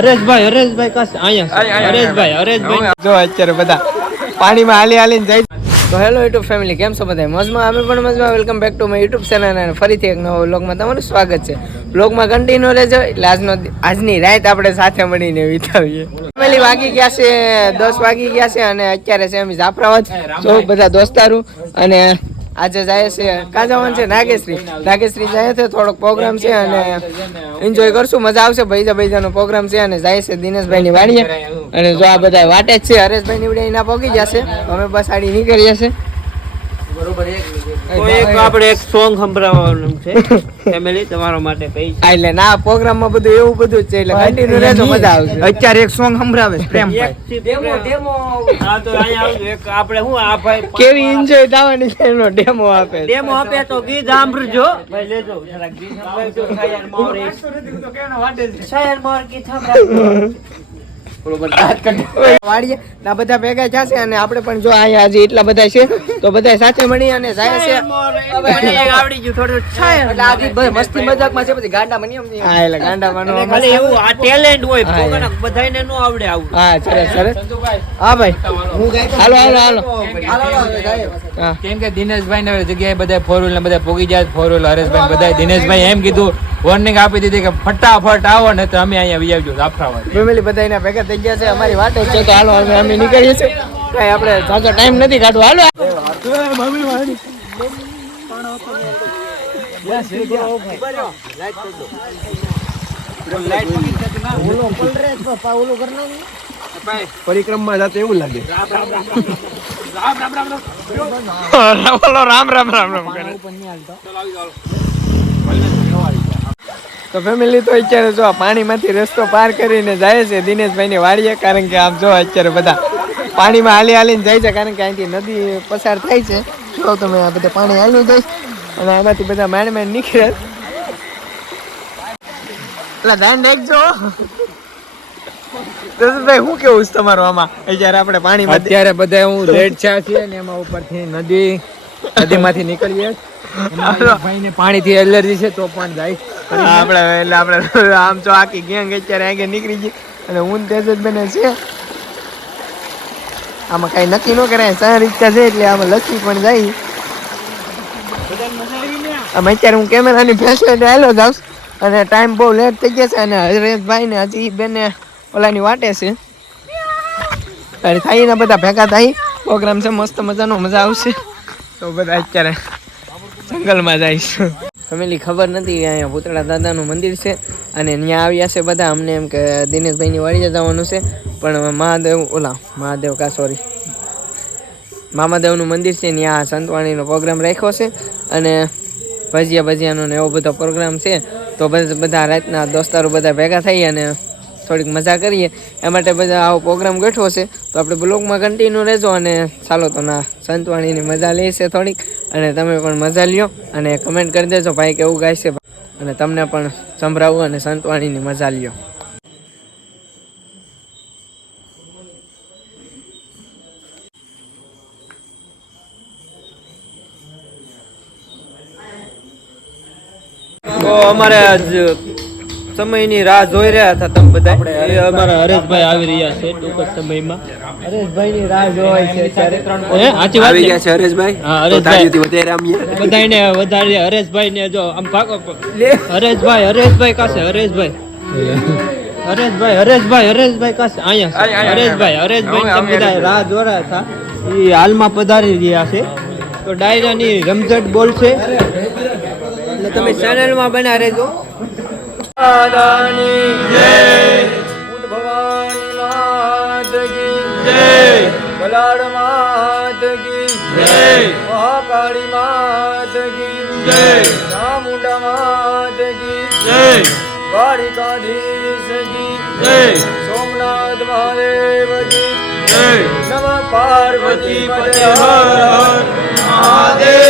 હરેશભાઈ કાસે અહીંયા હરેશભાઈ જો અત્યારે બધા પાણીમાં હાલીને જાય. તો હેલો યુટ્યુબ ફેમિલી, કેમ છો બધા? મજમાં? અમે પણ મજમાં. Welcome back to my YouTube channel અને ફરીથી એક નવો વ્લોગમાં તમારું સ્વાગત છે. વ્લોગમાં કન્ટિન્યુ રહેજો એટલે આજની રાત આપણે સાથે મળીને વિતાવીએ. ફેમિલી વાગી ગયા છે 10 વાગી ગયા છે અને અત્યારે છે અમે જાફરાબાદ જો બધા દોસ્તારું. અને આજે જાય છે કાં જવાનું છે? નાગેશ્રી જાય છે, થોડોક પ્રોગ્રામ છે અને એન્જોય કરશું, મજા આવશે. ભાઈજાનો પ્રોગ્રામ છે અને જાય છે દિનેશભાઈની વાડીએ. અને જો આ બધા વાટે જ છે, હરેશભાઈની વાડીએ ના પહોંચી જશે, અમે બસ આડી નીકળીએ છીએ. આપણે એક સોંગ સંભળાવવાનું છે ફેમિલી તમારા માટે કઈ એટલે ના પ્રોગ્રામમાં બધું એવું બધું જ છે એટલે કન્ટિન્યુ રહેજો, મજા આવશે. અત્યારે એક સોંગ સંભળાવે પ્રેમ ડેમો હા તો અહીંયા આવજો. એક આપણે હું આ ભાઈ કેવી એન્જોય થવાની છે એનો ડેમો આપે તો ગીત સાંભળજો ભાઈ, લેજો જરાક ગીત સાંભળજો. શાયર મોર ગીત સાંભળજો. વાડીએ ના બધા ભેગા થશે અને આપણે પણ જો અહીંયા આજે એટલા બધા છે તો બધા સાથે મળી અને જાય છે. આવડી ગયું થોડું એટલે આજે મસ્તી મજાકમાં છે, પછી ગાંડા મની હા એટલે ગાંડા માનો ખાલી એવું આ ટેલેન્ટ હોય બધાને નો આવડે આવું. હા સરસ હા ભાઈ હાલો કેમ કે દિનેશભાઈ ને જગ્યાએ બધા ફોર વ્હીલ ને બધા પોગી જાય. ફોર વ્હીલ હરેશભાઈ બધા દિનેશભાઈ એમ કીધું, વોર્નિંગ આપી દીધી કે ફટાફટ આવો ને તો અમે અહીંયા આવી આવજો જાફરાબાદ. ફેમિલી બધા એના ભેગા થઈ ગયા છે, અમારી વાટે છે તો હાલો અમે નીકળીએ છીએ. કઈ આપણે સાચો ટાઈમ નથી કાઢવો. હાલો પરિક્રમમાં જતો એવું લાગે. રામ તો ફેમિલી તો અત્યારે જો પાણીમાંથી રસ્તો પાર કરીને જાય છે દિનેશભાઈની વાડીએ. કારણ કે આમ જો અત્યારે બધા પાણીમાં હાલીને જાય છે, કારણ કે અહીંથી નદી પસાર થાય છે. જો તમે આ બધા પાણી હાલ્યું જાય અને આમાંથી બધા માંડ નીકળે. એટલે ધ્યાન રાખજો. ભાઈ શું કેવું છે તમારું આમાં? અત્યારે આપણે પાણીમાં અત્યારે બધા હું રેડ ચા છે ને એમાં ઉપરથી નદીમાંથી નીકળીએ. પાણી થી એલર્જી છે તો પણ જાય આપણે આમ તો આખી ગેંગ અત્યારે આગળ નીકળી ગઈ અને હું તેજસબેન છે. આમાં કઈ નક્કી ન કરાય, સારી રીતના છે એટલે આમાં લખી પણ જાય. આમાં અત્યારે હું કેમેરાની ફેસિલિટી આવેલો જાઉં અને ટાઈમ બહુ લેટ થઈ ગયા છે અને હરેશભાઈ ને હજી બેને ઓલાની વાટે છે. થઈને બધા ભેગા થાય, પ્રોગ્રામ છે મસ્ત મજાનો, મજા આવશે. તો બધા અત્યારે જંગલમાં જાય છે. ફેમિલી ખબર નથી અહીંયા ભૂતળા દાદાનું મંદિર છે અને ત્યાં આવ્યા છે બધા. અમને એમ કે દિનેશભાઈની વાડીએ જવાનું છે પણ મામાદેવનું મંદિર છે ત્યાં સંતવાણીનો પ્રોગ્રામ રાખ્યો છે અને ભજીયાનો ને એવો બધો પ્રોગ્રામ છે. તો બધા રાતના દોસ્તારો બધા ભેગા થઈ અને થોડીક મજા કરીએ એ માટે બધા આવો પ્રોગ્રામ ગોઠવો છે. તો આપણે બ્લોગમાં કન્ટિન્યુ રહેજો અને ચાલો તો ના સંતવાણીની મજા લે છે થોડીક, અને તમે પણ મજા લ્યો અને કમેન્ટ કરી દેજો ભાઈ કેવું ગાય છે અને તમને પણ સંભળાવું અને સંતવાણીની મજા લ્યો. તો અમારે સમયની રાહ જોઈ રહ્યા હતા તમે બધા. અમારા હરેશભાઈ આવી રહ્યા છે ટૂંક જ સમયમાં. હરેશભાઈની રાહ જોવાય છે અત્યારે. આવી ગયા છે હરેશભાઈ. હા બધાને વધારે હરેશભાઈ ને જો આમ ભાગો. હરેશભાઈ કાશે હરેશભાઈ કાશે અહીંયા હરેશભાઈ તમે બધા રાહ જોઈ રહ્યા હતા એ હાલમાં પધારી રહ્યા છે. તો ડાયરાની રમઝટ બોલ છે એટલે તમે ચેનલમાં બના રહેજો. દાદાની જય, ભવાની માત કી જય, બલાડ માત કી જય, મહાકાળી માત કી જય, ચામુંડા માત કી જય, દ્વારિકાધીશ કી જય, સોમનાથ મહાદેવ કી જય, નમઃ પાર્વતી પતે હર હર મહાદેવ.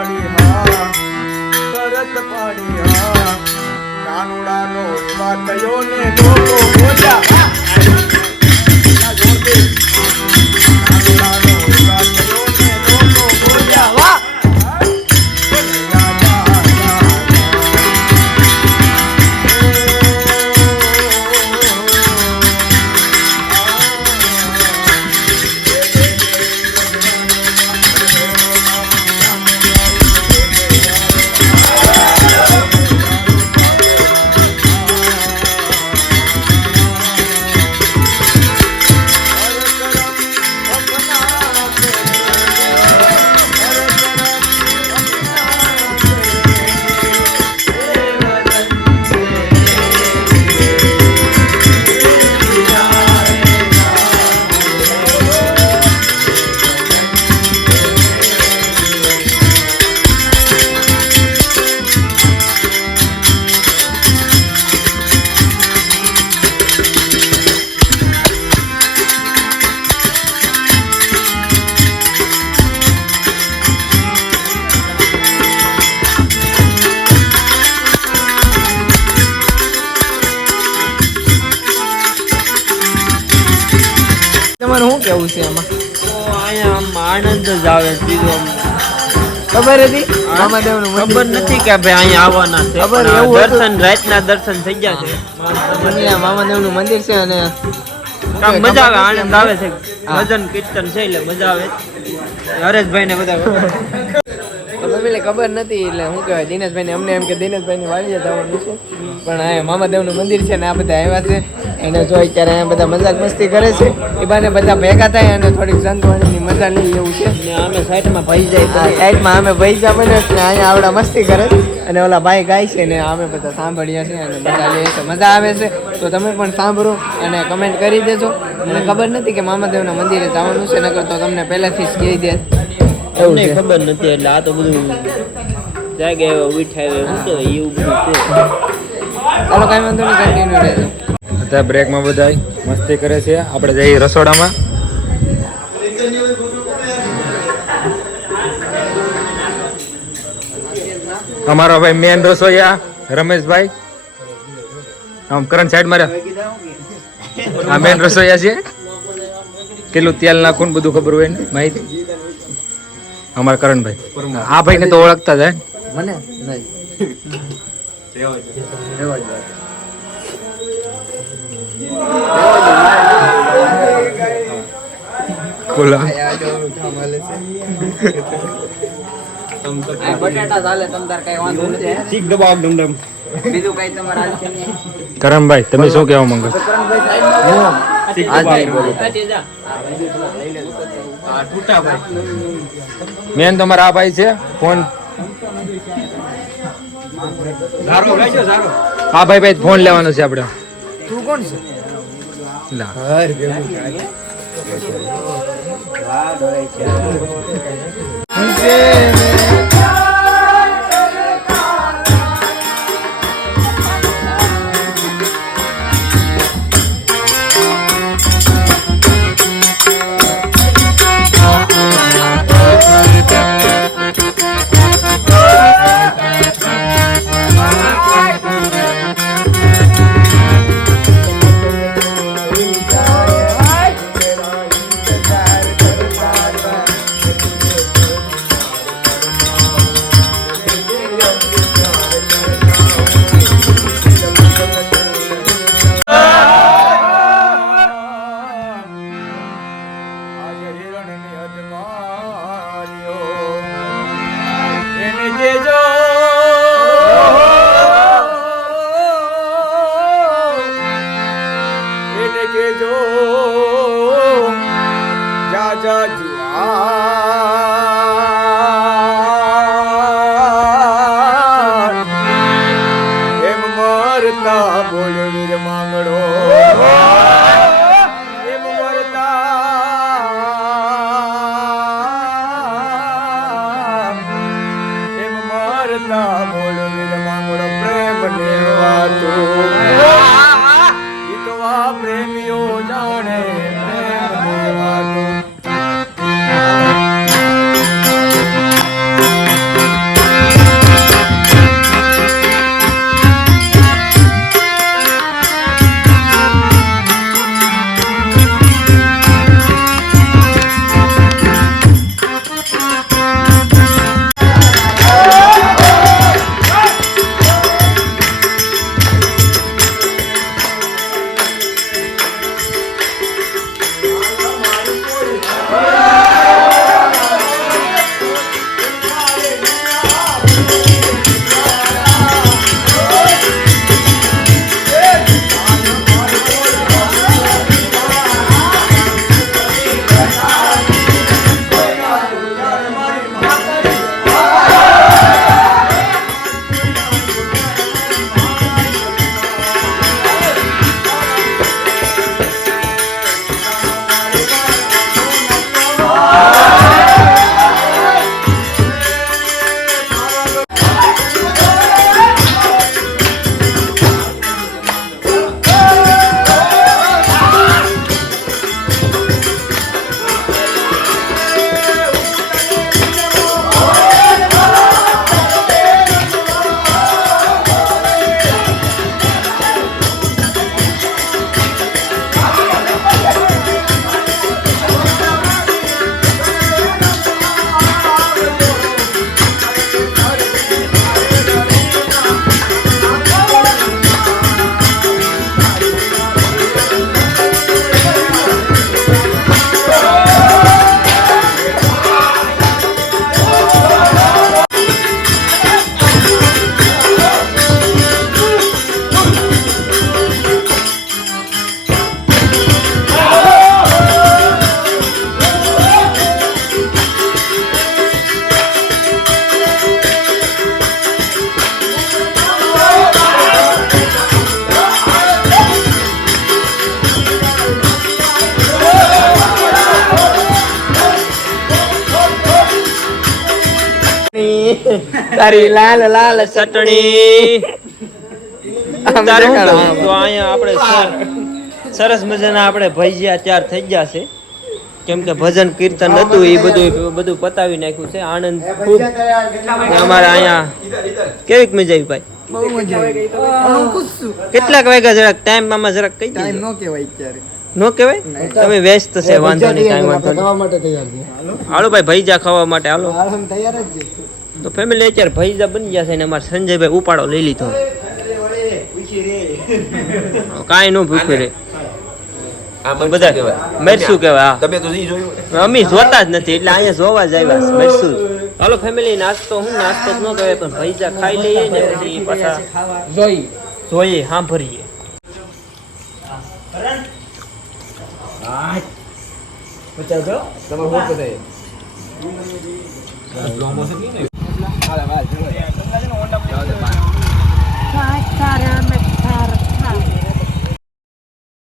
પાડી હા તરત પાડી હા કાનુડાનો એવા થયો ને લોકો બોલ્યા કાનુડાનો એવા થયો ને લોકો બોલ્યા વાહ તમારું શું કેવું છે એમાં? તો અહીંયા આમ આનંદ જ આવે સીધો આમ. ખબર હતી મામાદેવનું મંદિર ખબર નથી કે ભાઈ અહીંયા આવવાના છે. ખબર પણ એવું હતું. દર્શન રાતના દર્શન થઈ ગયા છે. અહીંયા મામાદેવનું મંદિર છે અને આમ મજા આવે, આનંદ આવે છે. ભજન કીર્તન છે એટલે મજા આવે. હરેશભાઈ ને બધા તો ફેમિલી ખબર નથી એટલે શું કહેવાય દિનેશભાઈ ને અમને એમ કે દિનેશભાઈ ની વાડીએ જવાનું છે પણ આ મામાદેવનું મંદિર છે ને આ બધા આવ્યા છે અને જો અત્યારે અહીંયા બધા મજાક મસ્તી કરે છે એ બાને બધા ભેગા થાય અને થોડીક સંતવાણીની મજા લઈ લેવું છે ને અમે સાઈડમાં ભાઈ જાય સાઈડમાં અમે ભાઈ જા બને ને અહીંયા આવડા મસ્તી કરે અને ઓલા ભાઈ ગાય છે ને અમે બધા સાંભળીએ છીએ અને બધા લે છે મજા આવે છે તો તમે પણ સાંભળો અને કમેન્ટ કરી દેજો મને ખબર નથી કે મામાદેવના મંદિરે જવાનું છે નકર તો તમને પહેલાથી જ કહી દે એવું અમને છે ખબર નથી એટલે આ તો બધું જાગે ઉઠાવે શું કહેવાય એવું બધું છે. ચાલો કાંઈ વાંધો નહીં કન્ટિન્યુ રહેજો અત્યારે બ્રેકમાં બધા મસ્તી કરે છે. આપણે જઈએ રસોડામાં. અમારો ભાઈ મેન રસોઈયા રમેશભાઈ આમ કરંટ સાઈડ માર્યા આ મેન રસોઈયા છે. કેટલું તેલ નાખવું ને બધું ખબર હોય ને માહિતી અમારા કરણભાઈ. આ ભાઈને તો ઓળખતા જાય મને નહીં ખુલ્લા બટાટા ચાલે તમ તાર કઈ વાંધો નથી શીખ દબાવ ડમડમ. બીજું કઈ તમારે હાલ છે કરણભાઈ તમે શું કહેવા માંગો છો? મેન તો મારા આ ભાઈ છે ફોન હા ભાઈ ફોન લેવાનો છે આપણે. તું કોણ છે લા. પ્રેમીઓ જાણે પ્રેમ તારી લાલ લાલ ચટણી આમ તારું દેખાડો. શું કહું? તો અહીંયા આપણે સરસ મજાના આપણે ભજીયા તૈયાર થઈ ગયા છે કેમ કે ભજન કીર્તન હતું એ બધું પતાવી નાખ્યું છે આનંદ ખૂબ અમારે અહીંયા કેવીક મજા આવી ભાઈ બહુ મજા આવી. હું ખુશ છું. કેટલાક વાગ્યા જરાક ટાઈમ આમાં જરાક કહી ટાઈમ દીધો નો કહેવાય અત્યારે. નો કહેવાય તમે વ્યસ્ત છે વાંધો નહીં કાંઈ વાંધો નહીં માટે તૈયાર છે. હાલો ભાઈ ભજીયા ખાવા માટે હાલો આરામ તૈયાર જ છે. તો ફેમિલી અત્યારે ભજીયા બની ગયા છે ને અમારે સંજયભાઈ ઉપાડો લઈ લીધો કાંઈ નો ભૂખ્યું રે બધા મરસું કહેવાય હા. અમે જોતા જ નથી એટલે અહીંયા જોવા જ આવ્યા છે મરસું. હાલો ફેમિલી નાસ્તો નાસ્તો જ ન કહેવાય પણ ભજીયા ખાઈ લઈએ ને પછી પાછા જોઈ. જોઈએ સાંભળીએ